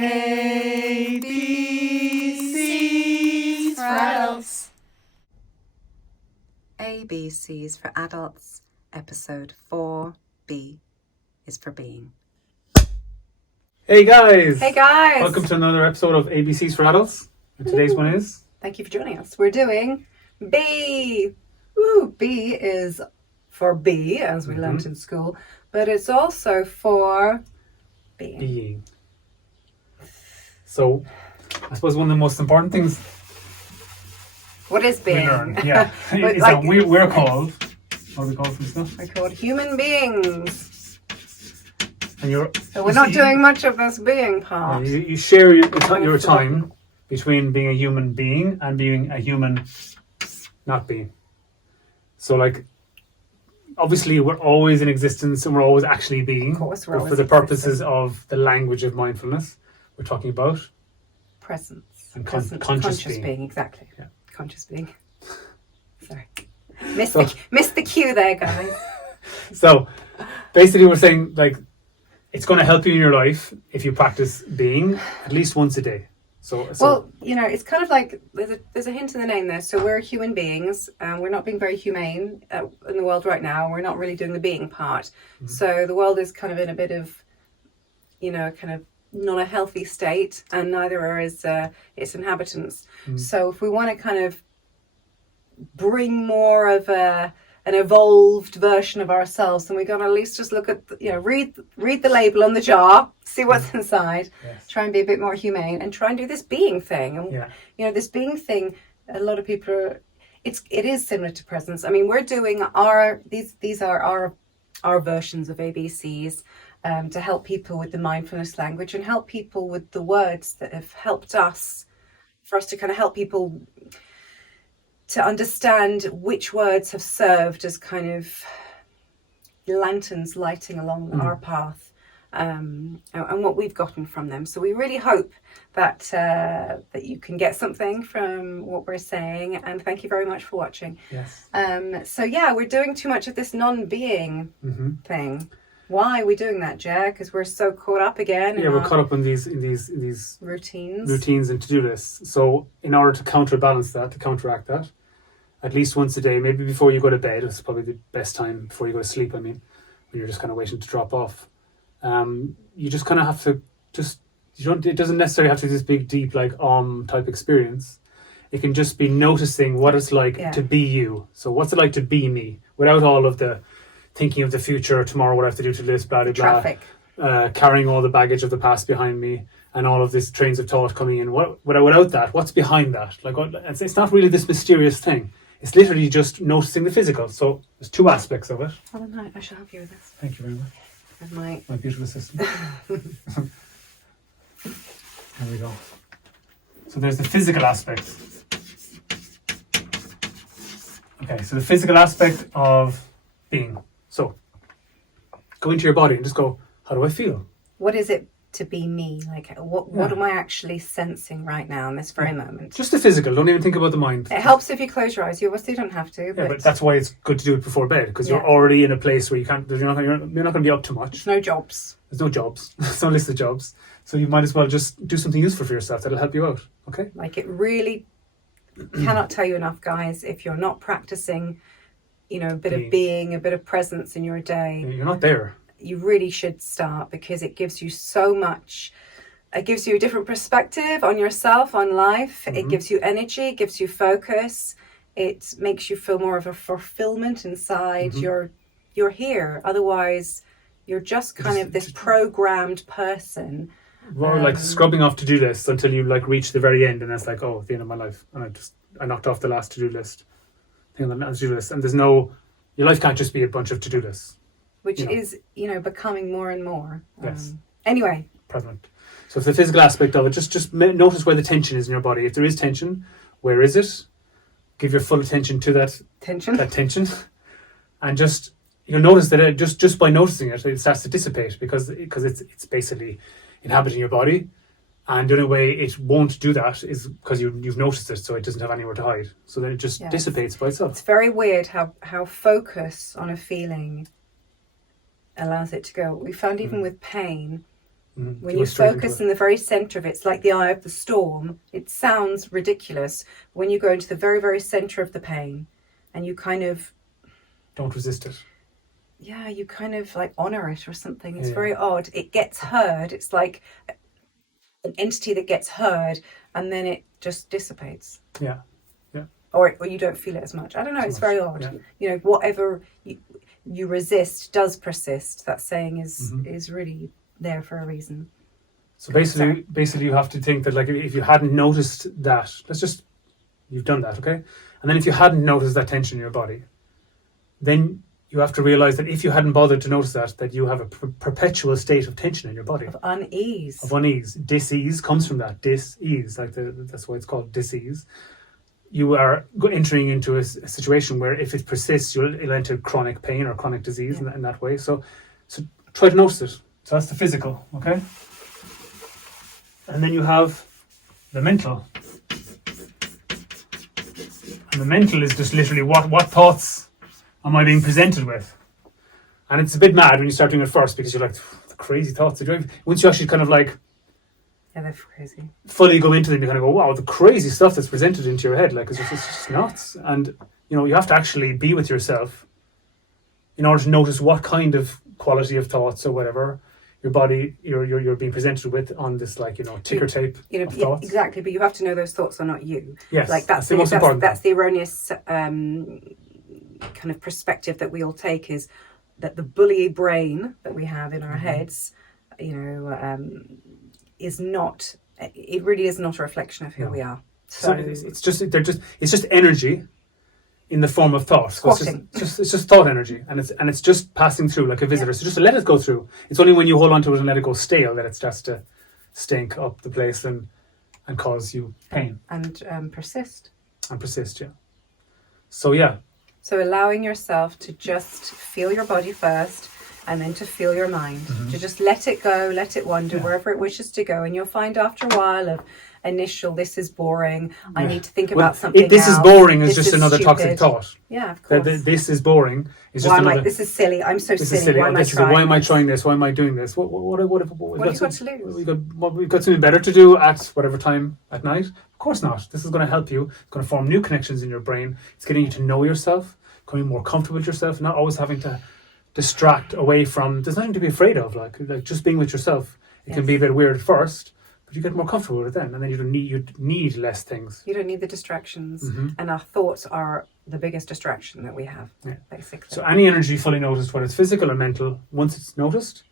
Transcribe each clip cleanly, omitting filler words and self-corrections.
A, B, C's for adults. ABCs for Adults, episode 4B is for being. Hey guys! Hey guys! Welcome to another episode of ABCs for Adults. And today's one is... Thank you for joining us. We're doing B. Woo! B is for be, as we learnt in school, but it's also for being. So, I suppose one of the most important things What is being? we learn, is like, that we're called... What are we called from stuff? We're called human beings. And you're... So we're not doing much of this being part. You share your time between being a human being and being a human not being. So, like, obviously we're always in existence and we're always actually being. Of course, we're but always for the purposes existing. of the language of mindfulness, we're talking about Presence. and Conscious being. Exactly. Yeah. Conscious being. Sorry. Missed the cue there, guys. So, basically we're saying, like, it's going to help you in your life if you practice being at least once a day. So well, you know, it's kind of like there's a hint in the name there. So we're human beings, and we're not being very humane in the world right now. We're not really doing the being part. Mm-hmm. So the world is kind of in a bit of, you know, kind of not a healthy state, and neither is its inhabitants. Mm-hmm. So if we want to kind of bring more of an evolved version of ourselves, then we got to at least just look at, you know, read the label on the jar, see what's inside, try and be a bit more humane, and try and do this being thing. And you know, this being thing, a lot of people are, it is similar to presence. I mean, we're doing these are our versions of ABCs to help people with the mindfulness language and help people with the words that have helped us, for us to kind of help people to understand which words have served as kind of lanterns lighting along our path, and what we've gotten from them. So we really hope that that you can get something from what we're saying, and thank you very much for watching. Yes. So yeah, we're doing too much of this non-being thing. Why are we doing that, Jer? Because we're so caught up again. Yeah, we're caught up in these routines and to-do lists. So in order to counteract that, at least once a day, maybe before you go to bed, it's probably the best time before you go to sleep, I mean, when you're just kind of waiting to drop off. You just kind of have to it doesn't necessarily have to be this big, deep, like, type experience. It can just be noticing what it's like to be you. So what's it like to be me? Without all of the thinking of the future, tomorrow, what I have to do to this, blah, blah, blah. Carrying all the baggage of the past behind me and all of these trains of thought coming in. Without that, what's behind that? Like, it's not really this mysterious thing. It's literally just noticing the physical. So there's two aspects of it. Well, no, I shall help you with this. Thank you very much. With my beautiful assistant. There we go. So there's the physical aspect. Okay, so the physical aspect of being. So go into your body and just go, how do I feel? What is it to be me? Like, what am I actually sensing right now in this very moment? Just the physical. Don't even think about the mind. It helps if you close your eyes. You obviously don't have to. But that's why it's good to do it before bed, because you're already in a place where you're not going to be up too much. There's no jobs. There's no jobs. There's no list of jobs. So you might as well just do something useful for yourself that'll help you out. Okay? Like, it really cannot tell you enough, guys, if you're not practicing, you know, a bit of being, a bit of presence in your day. You're not there. You really should start, because it gives you so much. It gives you a different perspective on yourself, on life. It gives you energy, it gives you focus. It makes you feel more of a fulfillment inside. You're here. Otherwise, you're just kind of this programmed person. Well, like scrubbing off to-do lists until you like reach the very end, and that's like, the end of my life. And I knocked off the last to-do list. Thing on the to-do list. And your life can't just be a bunch of to-do lists. Which is, you know, becoming more and more. Yes. Anyway. Prevalent. So it's the physical aspect of it. Just notice where the tension is in your body. If there is tension, where is it? Give your full attention to that tension. And just, you'll notice that just by noticing it, it starts to dissipate because it's basically inhabiting your body. And the only way it won't do that is because you've noticed it, so it doesn't have anywhere to hide. So then it just dissipates by itself. It's very weird how focus on a feeling allows it to go. We found even with pain, When you focus in the very center of it, it's like the eye of the storm. It sounds ridiculous. When you go into the very, very center of the pain and you kind of... Don't resist it. Yeah, you kind of like honor it or something. It's very odd. It gets heard. It's like an entity that gets heard and then it just dissipates. Yeah. Or you don't feel it as much. I don't know. It's very odd. Yeah. You know, whatever you resist does persist. That saying is really there for a reason. So basically, you have to think that, like, if you hadn't noticed that, you've done that, okay? And then if you hadn't noticed that tension in your body, then you have to realize that if you hadn't bothered to notice that you have a perpetual state of tension in your body. Of unease. Dis-ease comes from that. Dis-ease. That's why it's called dis-ease. You are entering into a situation where if it persists, you'll enter chronic pain or chronic disease in that way. So try to notice it. So that's the physical, okay? And then you have the mental. And the mental is just literally what thoughts am I being presented with? And it's a bit mad when you start doing it first because you're like, the crazy thoughts. Once you actually kind of like... Yeah, they're crazy. Fully go into them, you kind of go, wow, the crazy stuff that's presented into your head, like, it's just nuts. And, you know, you have to actually be with yourself in order to notice what kind of quality of thoughts or whatever your body, you're being presented with on this, like, you know, ticker tape of thoughts. Exactly, but you have to know those thoughts are not you. Yes, like that's the most important. That's the erroneous kind of perspective that we all take, is that the bully brain that we have in our heads, you know, is not. It really is not a reflection of who we are. So it's just energy in the form of thought. So it's just thought energy, and it's just passing through like a visitor. So just to let it go through. It's only when you hold on to it and let it go stale that it starts to stink up the place and cause you pain and persist. And persist, yeah. So yeah. So allowing yourself to just feel your body first, and then to feel your mind, to just let it go, let it wander wherever it wishes to go. And you'll find after a while of initial, this is boring, I need to think about something this else. Is boring is this just is another stupid. toxic thought. Yeah, of course. This is boring is just another... This is silly, I'm so silly. Why am I trying this? Why am I doing this? What have you got to lose? We've got something better to do at whatever time at night? Of course not. This is going to help you. It's going to form new connections in your brain. It's getting you to know yourself, becoming more comfortable with yourself, not always having to distract away from... There's nothing to be afraid of, like just being with yourself. It can be a bit weird at first, but you get more comfortable with it then, and then you need less things. You don't need the distractions, and our thoughts are the biggest distraction that we have, basically. So any energy fully noticed, whether it's physical or mental, once it's noticed,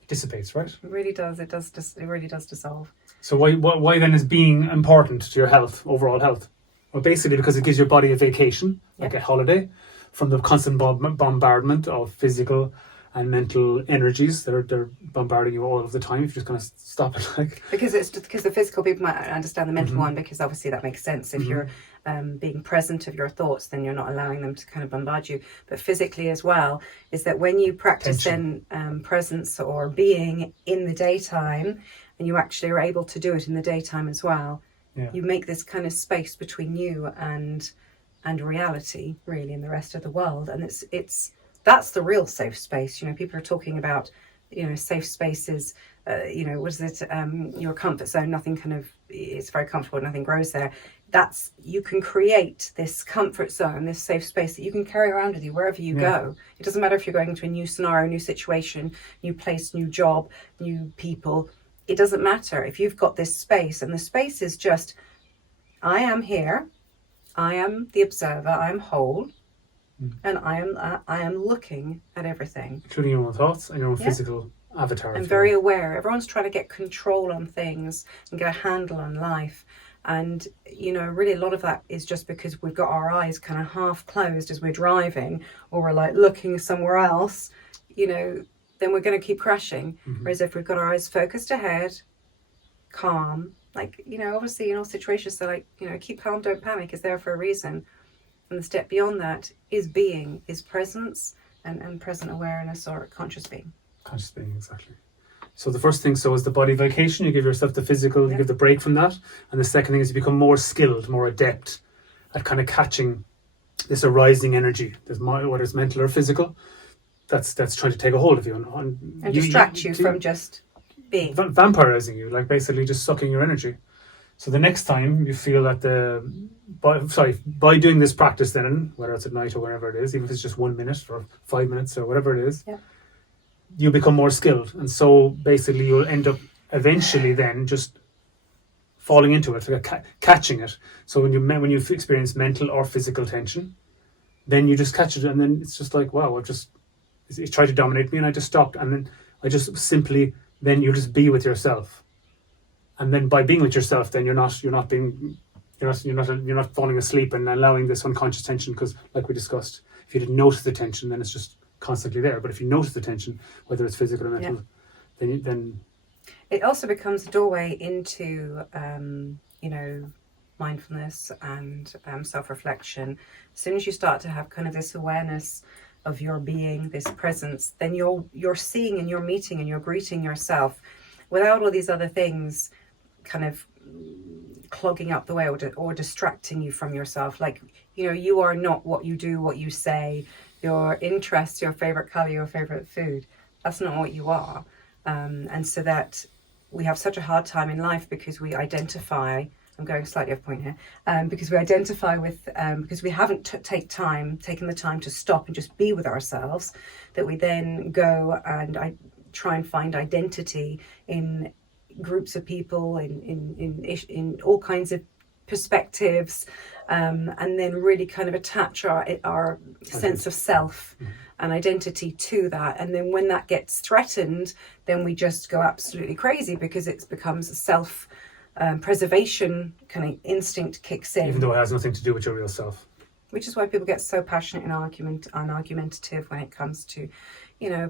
it dissipates, right? It really does. It really does dissolve. So why then is being important to your health, overall health? Well, basically because it gives your body a vacation, like a holiday, from the constant bombardment of physical and mental energies that are bombarding you all of the time. If you just kind of stop it, like... Because the physical people might understand the mental one, because obviously that makes sense. If you're being present of your thoughts, then you're not allowing them to kind of bombard you. But physically as well, is that when you practice then presence or being in the daytime, and you actually are able to do it in the daytime as well, you make this kind of space between you and reality, really, in the rest of the world. And that's the real safe space. You know, people are talking about, you know, safe spaces, you know, what is it, your comfort zone, nothing kind of, it's very comfortable, nothing grows there. You can create this comfort zone, this safe space that you can carry around with you wherever you go. It doesn't matter if you're going into a new scenario, new situation, new place, new job, new people. It doesn't matter if you've got this space, and the space is just, I am here, I am the observer, I am whole, and I am looking at everything. Including your own thoughts and your own physical avatar. I'm very aware. Everyone's trying to get control on things and get a handle on life. And, you know, really a lot of that is just because we've got our eyes kind of half closed as we're driving, or we're like looking somewhere else, you know, then we're going to keep crashing. Whereas if we've got our eyes focused ahead, calm, like, you know, obviously in all situations, so like, you know, keep calm, don't panic is there for a reason. And the step beyond that is being, is presence and present awareness, or conscious being. Conscious being, exactly. So the first thing is the body vacation. You give yourself the physical, you give the break from that. And the second thing is you become more skilled, more adept at kind of catching this arising energy, whether it's mental or physical. that's trying to take a hold of you And distract you from just being. Vampirizing you, like basically just sucking your energy. So the next time you feel that by doing this practice, then whether it's at night or wherever it is, even if it's just 1 minute or 5 minutes or whatever it is, Yeah. you become more skilled, and so basically you'll end up eventually then just falling into it, like catching it. So when you experience mental or physical tension, then you just catch it, and then it's just like, wow, it tried to dominate me, and I just stopped, and then I just simply, then you just be with yourself. And then by being with yourself, then you're not falling asleep and allowing this unconscious tension, because like we discussed, if you didn't notice the tension, then it's just constantly there. But if you notice the tension, whether it's physical or mental, then it also becomes a doorway into mindfulness and self-reflection. As soon as you start to have kind of this awareness of your being, this presence, then you're seeing and you're meeting and you're greeting yourself without all these other things kind of clogging up the way or distracting you from yourself. Like, you are not what you do, what you say, your interests, your favorite color, your favorite food. That's not what you are. And so that we have such a hard time in life because we identify, I'm going slightly off point here, because we identify with, because we haven't taken the time to stop and just be with ourselves, that we then go and try and find identity in groups of people, in all kinds of perspectives, and then really kind of attach our sense of self and identity to that. And then when that gets threatened, then we just go absolutely crazy, because it becomes a self preservation kind of instinct kicks in, even though it has nothing to do with your real self. Which is why people get so passionate and argumentative when it comes to,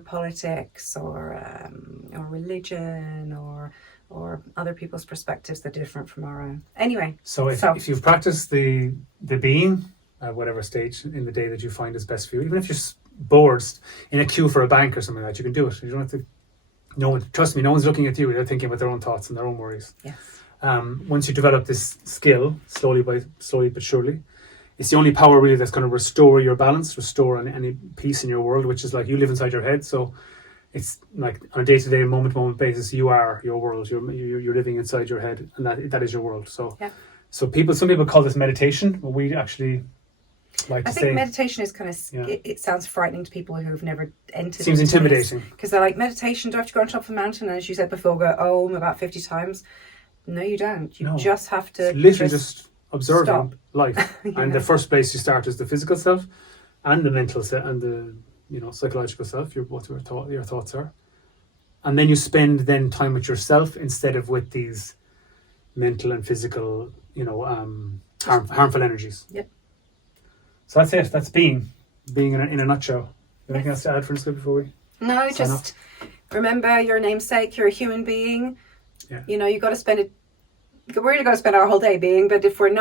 politics or religion or other people's perspectives that are different from our own. Anyway. So if you've practiced the being at whatever stage in the day that you find is best for you, even if you're bored in a queue for a bank or something like that, you can do it. You don't have to. Trust me, no one's looking at you. They're thinking about their own thoughts and their own worries. Yes. Once you develop this skill, slowly but surely, it's the only power really that's going to restore your balance, restore any peace in your world, which is like you live inside your head. So it's like on a day-to-day, moment-to-moment basis, you are your world. You're living inside your head, and that is your world. So yeah. So some people call this meditation, but we actually like to say, I think meditation is kind of, it sounds frightening to people who've never entered. Seems intimidating. Because they're like, meditation, do I have to go on top of a mountain? And as you said before, go about 50 times. No, you don't. You just have to literally just observing life. Yeah. And the first place you start is the physical self and the mental self and the psychological self, what your thoughts are. And then you spend then time with yourself instead of with these mental and physical, harmful energies. Yep. So that's it. That's being in a nutshell. Anything else to add, Francisca, before we? No, just remember your namesake. You're a human being. Yeah. You got to spend it. We're going to spend our whole day being, but if right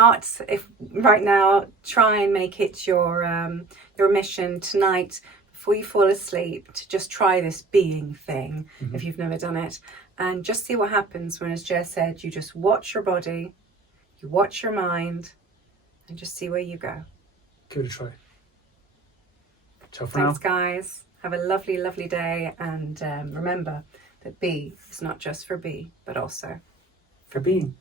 now, try and make it your mission tonight before you fall asleep to just try this being thing, if you've never done it, and just see what happens when, as Jess said, you just watch your body, you watch your mind, and just see where you go. Give it a try. Ciao for Thanks, now. guys. Have a lovely, lovely day, and remember that be is not just for be, but also for being.